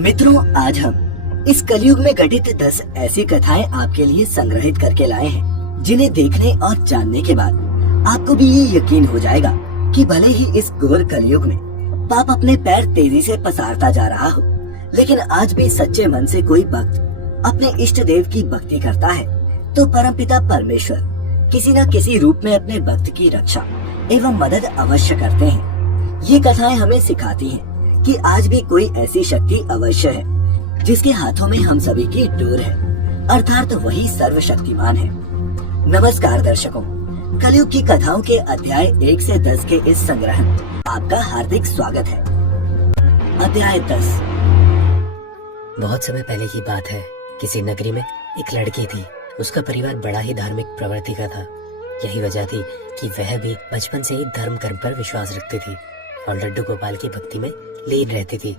मित्रों, आज हम इस कलयुग में घटित 10 ऐसी कथाएं आपके लिए संग्रहित करके लाए हैं, जिन्हें देखने और जानने के बाद आपको भी ये यकीन हो जाएगा कि भले ही इस घोर कलयुग में पाप अपने पैर तेजी से पसारता जा रहा हो, लेकिन आज भी सच्चे मन से कोई भक्त अपने इष्ट देव की भक्ति करता है तो परमपिता परमेश्वर किसी न किसी रूप में अपने भक्त की रक्षा एवं मदद अवश्य करते हैं। ये कथाएं हमें सिखाती हैं कि आज भी कोई ऐसी शक्ति अवश्य है जिसके हाथों में हम सभी की डोर है, अर्थात वही सर्वशक्तिमान है। नमस्कार दर्शकों, कलयुग की कथाओं के अध्याय 1 से 10 के इस संग्रह में आपका हार्दिक स्वागत है। अध्याय 10। बहुत समय पहले की बात है। किसी नगरी में एक लड़की थी। उसका परिवार बड़ा ही धार्मिक प्रवृत्ति का था। यही वजह थी कि वह भी बचपन से ही धर्म कर्म पर विश्वास रखती थी और लड्डू गोपाल की भक्ति में लीन रहती थी।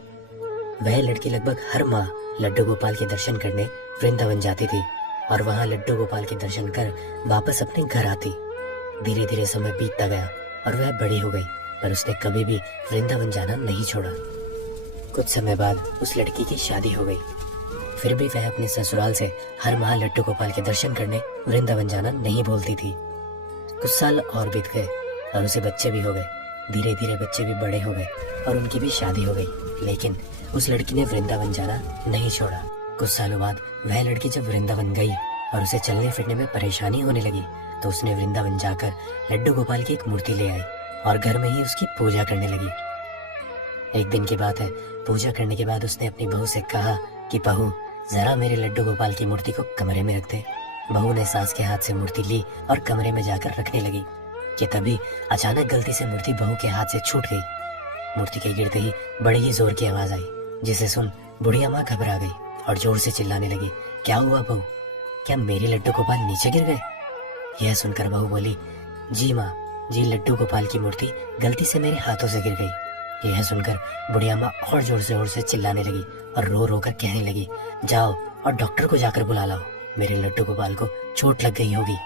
वह लड़की लगभग हर माह लड्डू गोपाल के दर्शन करने वृंदावन जाती थी और वहां लड्डू गोपाल के दर्शन कर वापस अपने घर आती। धीरे धीरे समय बीतता गया और वह बड़ी हो गई, पर उसने कभी भी वृंदावन जाना नहीं छोड़ा। कुछ समय बाद उस लड़की की शादी हो गई। फिर भी वह अपने ससुराल से हर माह लड्डू गोपाल के दर्शन करने वृंदावन जाना नहीं भूलती थी। कुछ साल और बीत गए और उसे बच्चे भी हो गए। धीरे धीरे बच्चे भी बड़े हो गए और उनकी भी शादी हो गई, लेकिन उस लड़की ने वृंदावन जाना नहीं छोड़ा। कुछ सालों बाद वह लड़की जब वृंदावन गई और उसे चलने फिरने में परेशानी होने लगी, तो उसने वृंदावन जाकर लड्डू गोपाल की एक मूर्ति ले आई और घर में ही उसकी पूजा करने लगी। एक दिन की बात है। पूजा करने के बाद उसने अपनी बहू से कहा कि बहू, जरा मेरे लड्डू गोपाल की मूर्ति को कमरे में रख दे। बहू ने सास के हाथ से मूर्ति ली और कमरे में जाकर रखने लगी कि तभी अचानक गलती से मूर्ति बहू के हाथ से छूट गई। मूर्ति के गिरते ही बड़ी ही जोर की आवाज आई, जिसे सुन बुढ़िया माँ घबरा गई और जोर से चिल्लाने लगी, क्या हुआ बहू, क्या मेरे लड्डू गोपाल नीचे गिर गए? यह सुनकर बहू बोली, जी माँ जी, लड्डू गोपाल की मूर्ति गलती से मेरे हाथों से गिर गई। यह सुनकर बुढ़िया माँ और जोर से चिल्लाने लगी और रो रो कर कहने लगी, जाओ और डॉक्टर को जाकर बुला लाओ, मेरे लड्डू गोपाल को चोट लग गई होगी।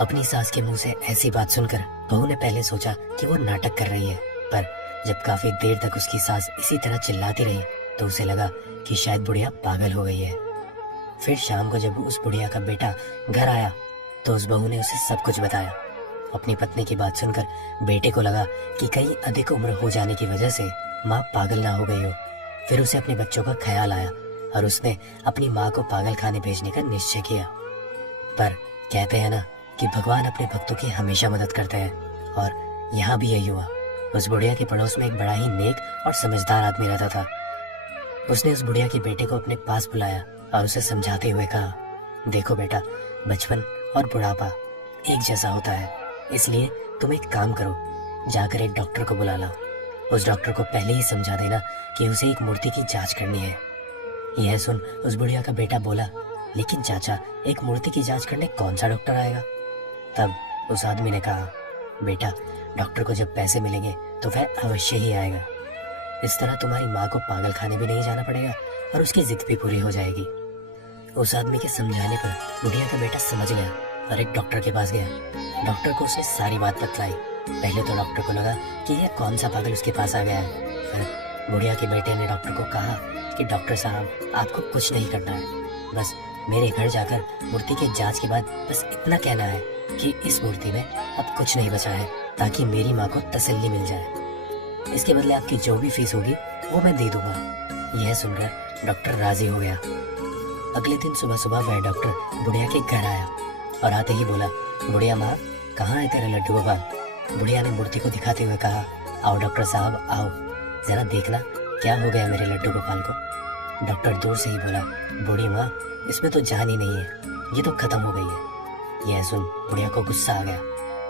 अपनी सास के मुंह से ऐसी बात सुनकर बहू ने पहले सोचा कि वो नाटक कर रही है, पर जब काफी देर तक उसकी सास इसी तरह चिल्लाती रही तो उसे लगा कि शायद बुढ़िया पागल हो गई है। फिर शाम को जब उस बुढ़िया का बेटा घर आया तो उस बहू ने उसे सब कुछ बताया। अपनी पत्नी की बात सुनकर बेटे को लगा कि कहीं अधिक उम्र हो जाने की वजह से माँ पागल ना हो गई हो। फिर उसे अपने बच्चों का ख्याल आया और उसने अपनी माँ को पागल खाने भेजने का निश्चय किया। पर कहते हैं ना कि भगवान अपने भक्तों की हमेशा मदद करते हैं, और यहाँ भी यही हुआ। उस बुढ़िया के पड़ोस में एक बड़ा ही नेक और समझदार आदमी रहता था। उसने उस बुढ़िया के बेटे को अपने पास बुलाया और उसे समझाते हुए कहा, देखो बेटा, बचपन और बुढ़ापा एक जैसा होता है, इसलिए तुम एक काम करो, जाकर एक डॉक्टर को बुला लाओ। उस डॉक्टर को पहले ही समझा देना कि उसे एक मूर्ति की जांच करनी है। यह सुन उस बुढ़िया का बेटा बोला, लेकिन चाचा, एक मूर्ति की जांच करने कौन सा डॉक्टर आएगा? तब उस आदमी ने कहा, बेटा, डॉक्टर को जब पैसे मिलेंगे तो वह अवश्य ही आएगा। इस तरह तुम्हारी माँ को पागल खाने भी नहीं जाना पड़ेगा और उसकी जिद भी पूरी हो जाएगी। उस आदमी के समझाने पर बुढ़िया का बेटा समझ गया और एक डॉक्टर के पास गया। डॉक्टर को उसने सारी बात बतलाई। पहले तो डॉक्टर को लगा कि यह कौन सा पागल उसके पास आ गया है। फिर बुढ़िया के बेटे ने डॉक्टर को कहा कि डॉक्टर साहब, आपको कुछ नहीं करना है, बस मेरे घर जाकर मूर्ति के जांच के बाद बस इतना कहना है कि इस मूर्ति में अब कुछ नहीं बचा है, ताकि मेरी माँ को तसल्ली मिल जाए। इसके बदले आपकी जो भी फीस होगी वो मैं दे दूंगा। यह सुनकर डॉक्टर राजी हो गया। अगले दिन सुबह सुबह वह डॉक्टर बुढ़िया के घर आया और आते ही बोला, बुढ़िया माँ, कहाँ है तेरा लड्डू गोपाल? बुढ़िया ने मूर्ति को दिखाते हुए कहा, आओ डॉक्टर साहब आओ, जरा देखना क्या हो गया मेरे लड्डू गोपाल को। डॉक्टर दूर से ही बोला, बूढ़ी माँ, इसमें तो जान ही नहीं है, ये तो खत्म हो गई है। यह सुन बुढ़िया को गुस्सा आ गया।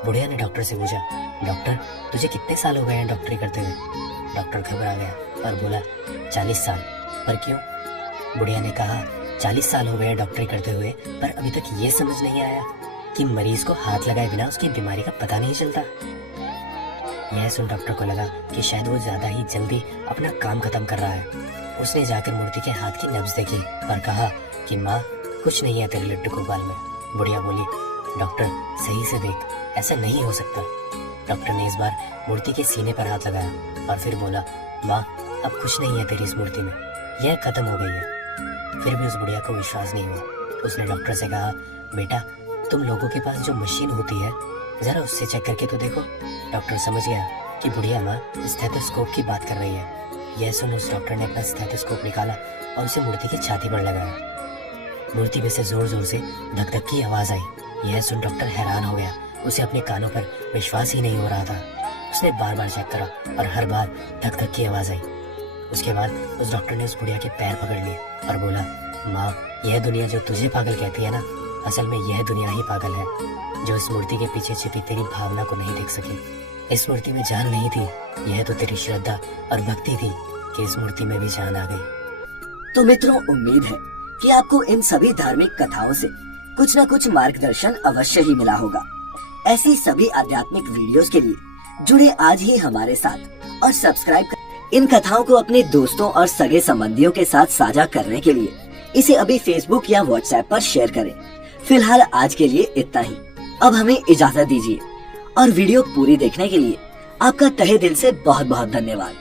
बुढ़िया ने डॉक्टर से पूछा, डॉक्टर, तुझे कितने साल हो गए हैं डॉक्टरी करते हुए? डॉक्टर घबरा गया और बोला, 40 साल। पर क्यों? बुढ़िया ने कहा, 40 साल हो गए हैं डॉक्टरी करते हुए, पर अभी तक ये समझ नहीं आया कि मरीज को हाथ लगाए बिना उसकी बीमारी का पता नहीं चलता। यह सुन डॉक्टर को लगा कि शायद वो ज्यादा ही जल्दी अपना काम खत्म कर रहा है। उसने जाकर मूर्ति के हाथ की नब्ज देखी और कहा कि माँ, कुछ नहीं है तेरे लड्डू गोपाल में। बुढ़िया बोली, डॉक्टर, सही से देख, ऐसा नहीं हो सकता। डॉक्टर ने इस बार मूर्ति के सीने पर हाथ लगाया और फिर बोला, माँ, अब कुछ नहीं है तेरी इस मूर्ति में। यह खत्म हो गई है। फिर भी उस बुढ़िया को विश्वास नहीं हुआ। उसने डॉक्टर से कहा, बेटा तुम लोगों के पास जो मशीन होती है जरा उससे चेक करके तो देखो। डॉक्टर समझ गया कि बुढ़िया माँ स्टेथोस्कोप की बात कर रही है। यह सुन उस डॉक्टर ने अपना स्टेथोस्कोप निकाला और उसे मूर्ति की छाती पर लगाया। मूर्ति में से जोर जोर से धक धक की आवाज आई। यह सुन डॉक्टर हैरान हो गया। उसे अपने कानों पर विश्वास ही नहीं हो रहा था। उसने बार बार चेक करा और हर बार धक धक की आवाज आई। उसके बाद उस डॉक्टर ने उस बुढ़िया के पैर पकड़ लिए और बोला, माँ यह दुनिया जो तुझे पागल कहती है ना, असल में यह दुनिया ही पागल है, जो इस मूर्ति के पीछे छिपी तेरी भावना को नहीं देख सकी। इस मूर्ति में जान नहीं थी, यह तो तेरी श्रद्धा और भक्ति थी कि इस मूर्ति में भी जान आ गई। तो मित्रों, उम्मीद है कि आपको इन सभी धार्मिक कथाओं से कुछ न कुछ मार्गदर्शन अवश्य ही मिला होगा। ऐसी सभी आध्यात्मिक वीडियोस के लिए जुड़े आज ही हमारे साथ और सब्सक्राइब कर। इन कथाओं को अपने दोस्तों और सगे संबंधियों के साथ साझा करने के लिए इसे अभी फेसबुक या व्हाट्सएप पर शेयर करें। फिलहाल आज के लिए इतना ही। अब हमें इजाजत दीजिए और वीडियो पूरी देखने के लिए आपका तहे दिल से बहुत बहुत धन्यवाद।